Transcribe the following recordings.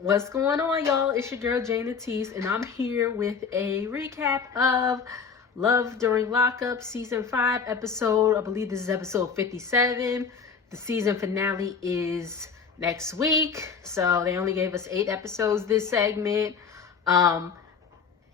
What's going on, y'all? It's your girl Jane Atis, and I'm here with a recap of Love During Lockup Season 5 episode. I believe this is episode 57. The season finale is next week, so they only gave us 8 episodes this segment. And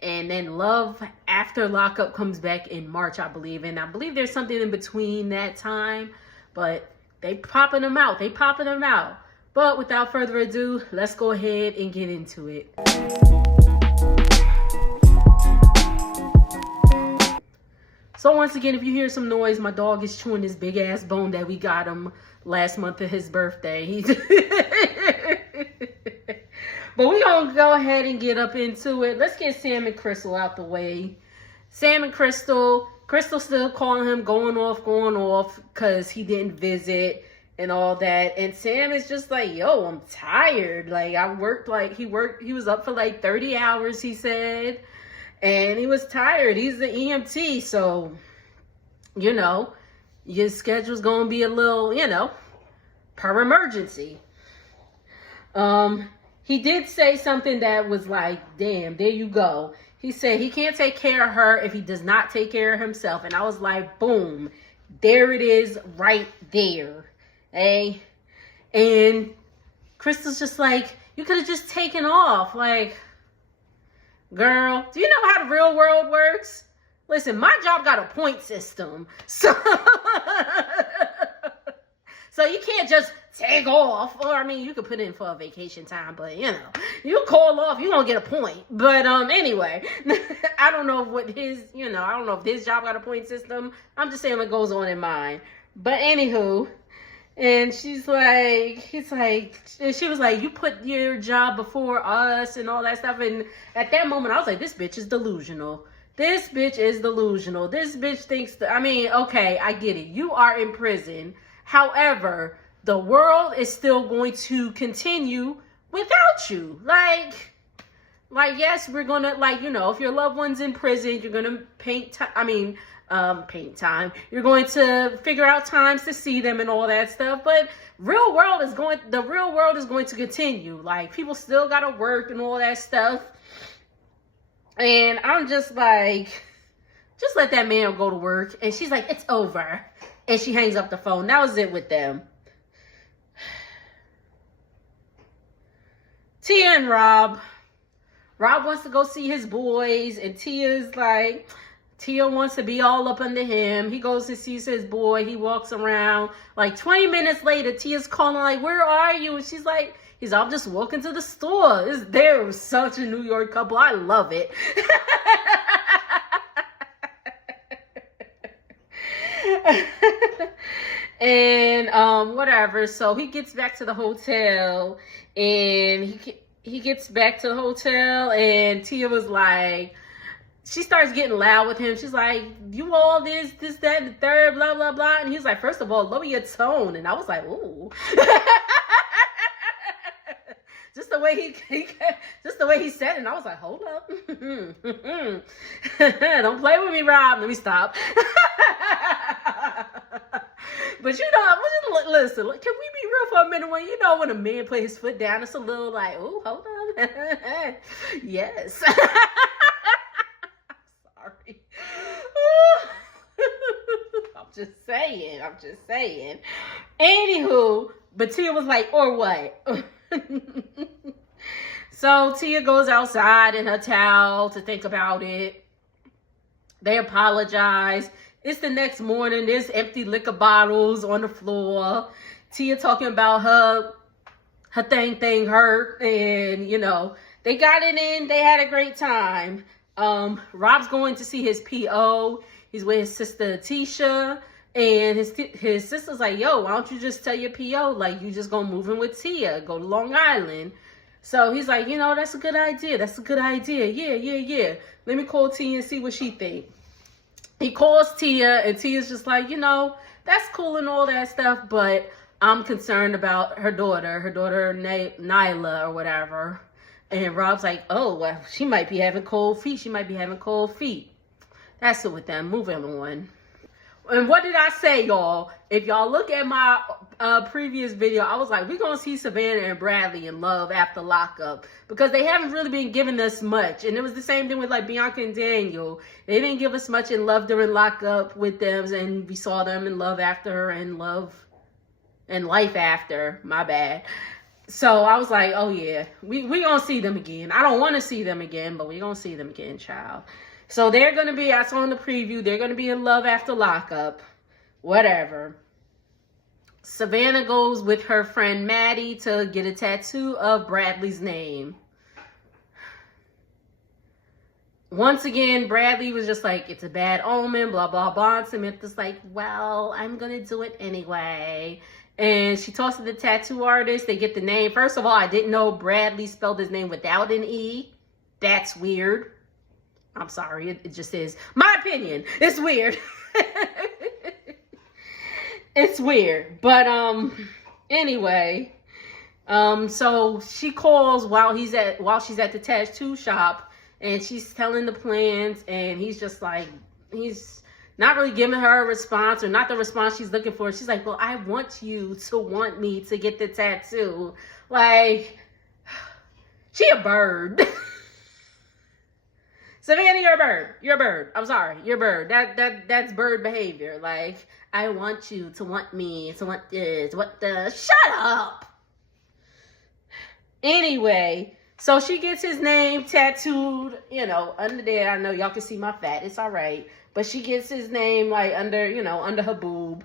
then Love After Lockup comes back in March, I believe. And I believe there's something in between that time, but they popping them out. But without further ado, let's go ahead and get into it. So once again, if you hear some noise, my dog is chewing this big ass bone that we got him last month of his birthday. But we're going to go ahead and get up into it. Let's get Sam and Crystal out the way. Sam and Crystal still calling him going off because he didn't visit and all that. And Sam is just like, yo, I'm tired. Like, he was up for like 30 hours, he said. And he was tired. He's the EMT, so, your schedule's going to be a little, per emergency. He did say something that was like, damn, there you go. He said he can't take care of her if he does not take care of himself. And I was like, boom, there it is right there. Hey, and Crystal's just like, you could have just taken off. Like, girl, do you know how the real world works? Listen, my job got a point system. So you can't just take off. Or, I mean, you could put in for a vacation time, but, you call off, you're going to get a point. But, anyway, I don't know if his job got a point system. I'm just saying what goes on in mine. But, anywho, and she was like, you put your job before us and all that stuff. And at that moment, I was like, this bitch is delusional. This bitch thinks okay, I get it. You are in prison. However, the world is still going to continue without you. Like, yes, we're going to, if your loved one's in prison, you're going to paint time. You're going to figure out times to see them and all that stuff. But the real world is going to continue. Like, people still got to work and all that stuff. And I'm just like, just let that man go to work. And she's like, it's over. And she hangs up the phone. That was it with them. Tia and Rob. Rob wants to go see his boys. And Tia wants to be all up under him. He goes and sees his boy. He walks around. Like 20 minutes later, Tia's calling like, where are you? And she's like, I'm just walking to the store. They're such a New York couple. I love it. And whatever. So he gets back to the hotel, and he gets back to the hotel, and Tia was like, she starts getting loud with him. She's like, you all this, that, and the third, blah, blah, blah. And he's like, first of all, lower your tone. And I was like, ooh. Just the way he said it. And I was like, hold up. Don't play with me, Rob. Let me stop. But listen, can we be real for a minute? When when a man put his foot down, it's a little like, ooh, hold on. Yes. Sorry. I'm just saying. Anywho, but Tia was like, or what? So Tia goes outside in her towel to think about it. They apologize. It's the next morning. There's empty liquor bottles on the floor. Tia talking about her thing hurt, and they got it in. They had a great time. Rob's going to see his PO. He's with his sister Tisha, and his sister's like, yo, why don't you just tell your PO, like, you just gonna move in with Tia, go to Long Island. So he's like, that's a good idea. Yeah. Let me call Tia and see what she think. He calls Tia, and Tia's just like, that's cool and all that stuff, but I'm concerned about her daughter Nyla or whatever. And Rob's like, oh, well, she might be having cold feet. That's it with them. Moving on. And what did I say, y'all? If y'all look at my previous video, I was like, we're going to see Savannah and Bradley in love after Lockup, because they haven't really been giving us much. And it was the same thing with like Bianca and Daniel. They didn't give us much in love during Lockup with them, and we saw them in love after and love and life after. My bad. So I was like, oh yeah, we going to see them again. I don't want to see them again, but we going to see them again, child. So they're going to be, I saw in the preview, they're going to be in love after Lockup. Whatever. Savannah goes with her friend Maddie to get a tattoo of Bradley's name. Once again, Bradley was just like, it's a bad omen, blah, blah, blah. And Samantha's like, well, I'm going to do it anyway. And she talks to the tattoo artist. They get the name. First of all, I didn't know Bradley spelled his name without an E. That's weird. I'm sorry. It just is. My opinion. It's weird. It's weird. But anyway, so she calls while she's at the tattoo shop, and she's telling the plans, and he's just like, he's not really giving her a response, or not the response she's looking for. She's like, well, I want you to want me to get the tattoo. Like, she a bird. Savannah, you're a bird. You're a bird. I'm sorry. You're a bird. That's bird behavior. Like, I want you to want me, to want this, what the... Shut up! Anyway, so she gets his name tattooed, you know, under there. I know y'all can see my fat. It's all right. But she gets his name, like, under, you know, under her boob.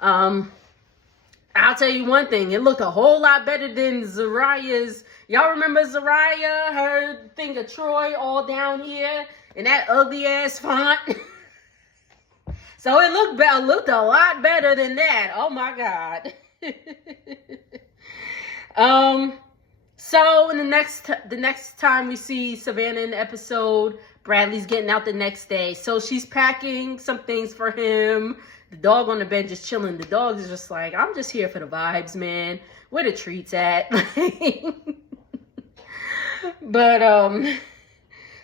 I'll tell you one thing. It looked a whole lot better than Zariah's. Y'all remember Zariah? Her thing of Troy all down here in that ugly-ass font? So it looked a lot better than that. Oh, my God. So in the next time we see Savannah in the episode, Bradley's getting out the next day. So she's packing some things for him. The dog on the bed just chilling. The dog is just like, I'm just here for the vibes, man. Where the treats at? But,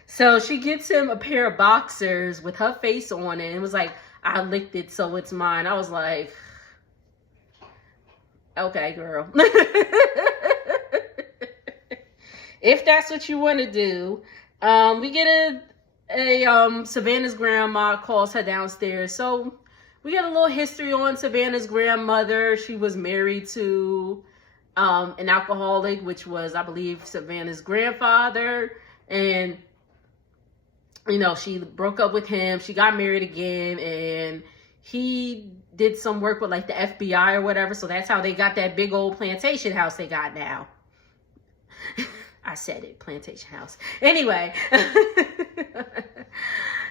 so she gets him a pair of boxers with her face on it. And it was like, I licked it, so it's mine. I was like, okay, girl. If that's what you want to do. We get Savannah's grandma calls her downstairs. So we get a little history on Savannah's grandmother. She was married to an alcoholic, which was, I believe, Savannah's grandfather. And, you know, she broke up with him. She got married again. And he did some work with, like, the FBI or whatever. So that's how they got that big old plantation house they got now. I said it, plantation house. Anyway.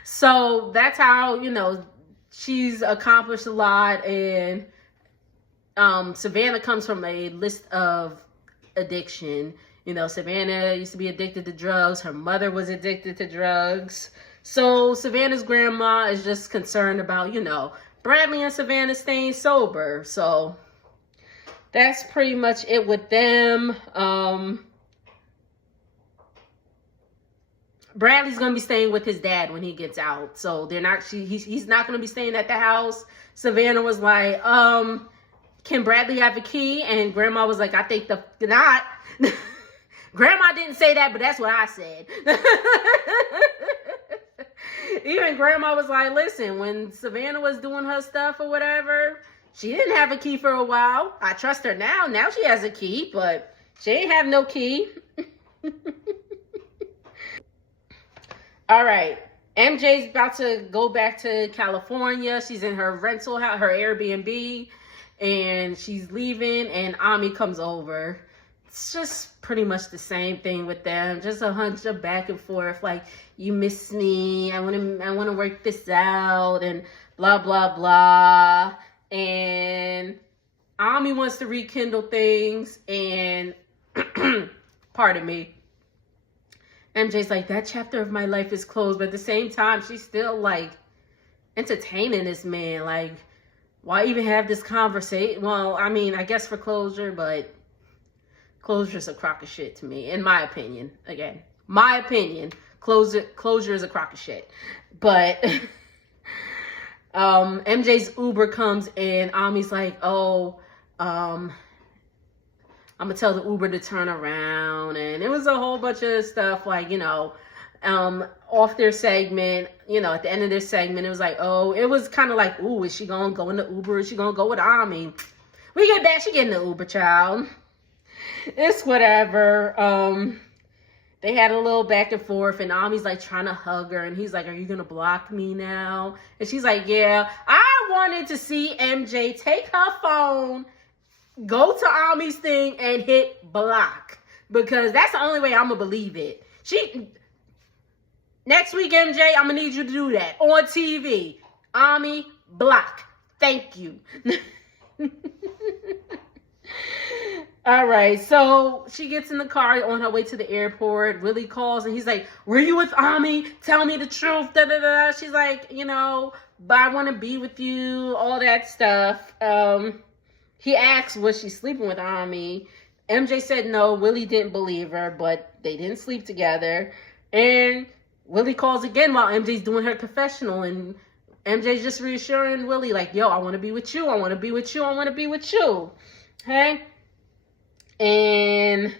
So that's how, you know, she's accomplished a lot. And Savannah comes from a list of addiction. You know, Savannah used to be addicted to drugs. Her mother was addicted to drugs. So Savannah's grandma is just concerned about, you know, Bradley and Savannah staying sober. So that's pretty much it with them. Bradley's going to be staying with his dad when he gets out. So they're not, he's not going to be staying at the house. Savannah was like, can Bradley have a key? And Grandma was like, I think not. Grandma didn't say that, but that's what I said. Even Grandma was like, listen, when Savannah was doing her stuff or whatever, she didn't have a key for a while. I trust her now. Now she has a key, but she ain't have no key. All right. MJ's about to go back to California. She's in her rental house, her Airbnb, and she's leaving, and Ami comes over. It's just pretty much the same thing with them. Just a hunch of back and forth, like, you miss me, I want to work this out, and blah, blah, blah. And Ami wants to rekindle things, and pardon me, MJ's like, that chapter of my life is closed. But at the same time, she's still, like, entertaining this man. Like, why even have this conversation? Well, I mean, I guess for closure, but closure's a crock of shit to me, in my opinion. Again, my opinion, closure is a crock of shit. But MJ's Uber comes, and Ami's like, oh, I'm gonna tell the Uber to turn around, and it was a whole bunch of stuff like, off their segment, at the end of their segment, it was like, oh, it was kind of like, ooh, is she gonna go in the Uber? Is she gonna go with Ami? We get back, she get in the Uber, child. It's whatever. They had a little back and forth, and Ami's like trying to hug her, and he's like, are you gonna block me now? And she's like, yeah. I wanted to see MJ take her phone, go to Ami's thing, and hit block, because that's the only way I'm gonna believe it. Next week, MJ, I'm gonna need you to do that on TV. Ami, block. Thank you. All right, so she gets in the car on her way to the airport. Willie calls, and he's like, were you with Ami? Tell me the truth. Da, da, da. She's like, but I want to be with you, all that stuff. He asks, was she sleeping with Ami? MJ said no. Willie didn't believe her, but they didn't sleep together. And Willie calls again while MJ's doing her confessional, and MJ's just reassuring Willie, like, yo, I want to be with you. I want to be with you. I want to be with you. Okay? And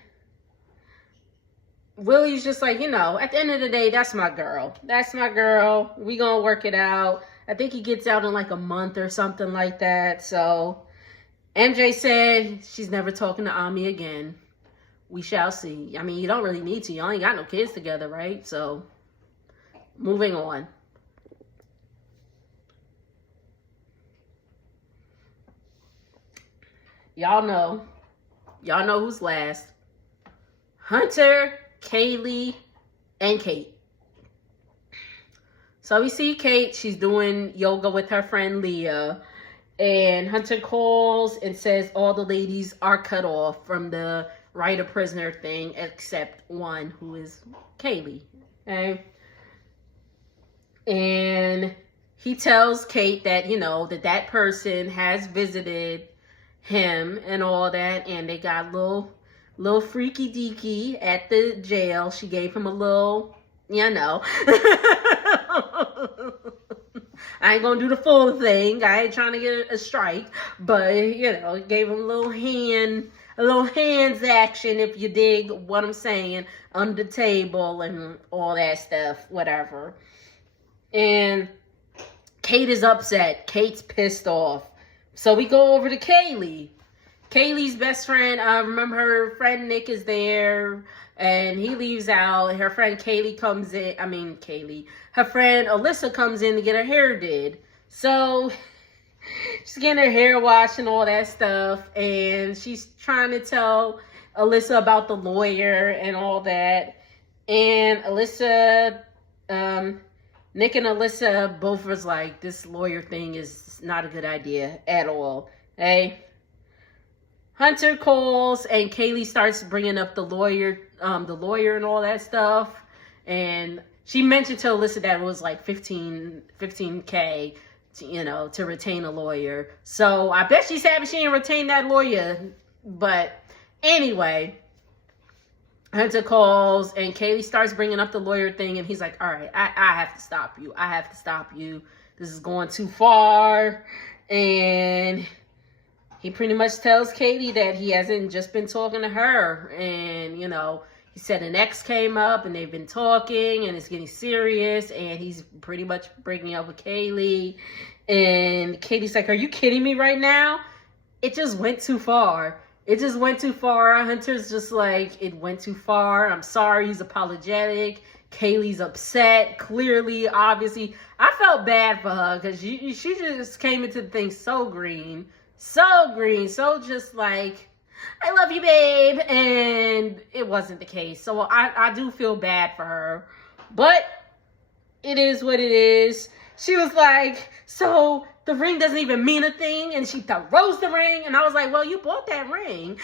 Willie's just like, at the end of the day, that's my girl. That's my girl. We gonna work it out. I think he gets out in like a month or something like that. So MJ said she's never talking to Ami again. We shall see. I mean, you don't really need to. Y'all ain't got no kids together, right? So moving on. Y'all know who's last. Hunter, Kaylee, and Kate. So we see Kate. She's doing yoga with her friend Leah. And Hunter calls and says all the ladies are cut off from the right of prisoner thing except one, who is Kaylee. Okay? And he tells Kate that, that person has visited him and all that, and they got little freaky deaky at the jail. She gave him a little, I ain't gonna do the full thing. I ain't trying to get a strike, but gave him a little hands action, if you dig what I'm saying, under the table and all that stuff, whatever. And Kate is upset. Kate's pissed off. So we go over to Kaylee. Kaylee's best friend, remember her friend Nick is there, and he leaves out. Her friend Kaylee comes in. Her friend Alyssa comes in to get her hair did. So she's getting her hair washed and all that stuff, and she's trying to tell Alyssa about the lawyer and all that. And Alyssa, Nick and Alyssa both was like, this lawyer thing is not a good idea at all. Hey, Hunter calls, and Kaylee starts bringing up the lawyer and all that stuff. And she mentioned to Alyssa that it was like $15K to retain a lawyer. So I bet she's happy she didn't retain that lawyer. But anyway, Hunter calls, and Kaylee starts bringing up the lawyer thing, and he's like, all right, I have to stop you. I have to stop you. This is going too far. And he pretty much tells Katie that he hasn't just been talking to her. And, he said an ex came up, and they've been talking, and it's getting serious, and he's pretty much breaking up with Kaylee. And Katie's like, are you kidding me right now? It just went too far. It just went too far. Hunter's just like, it went too far. I'm sorry. He's apologetic. Kaylee's upset. Clearly, obviously. I felt bad for her because she just came into the thing so green. So green. So just like, I love you, babe. And it wasn't the case. So I do feel bad for her. But it is what it is. She was like, so the ring doesn't even mean a thing, and she throws the ring, and I was like, well, you bought that ring.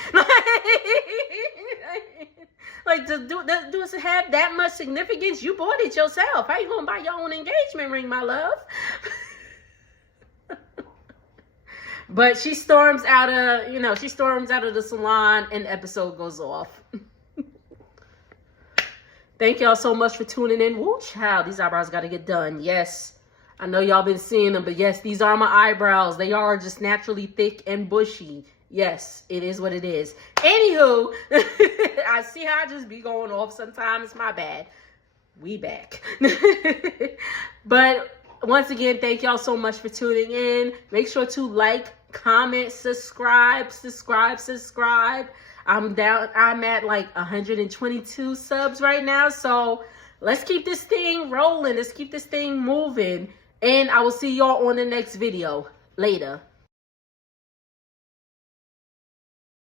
Like, does it have that much significance? You bought it yourself. How you gonna buy your own engagement ring, my love? But she storms out of the salon, and the episode goes off. Thank y'all so much for tuning in. Woo, child, these eyebrows got to get done. Yes. I know y'all been seeing them, but yes, these are my eyebrows. They are just naturally thick and bushy. Yes, it is what it is. Anywho, I see how I just be going off sometimes. It's my bad. We back. But once again, thank y'all so much for tuning in. Make sure to like, comment, subscribe. I'm at like 122 subs right now. So let's keep this thing rolling. Let's keep this thing moving. And I will see y'all on the next video. Later.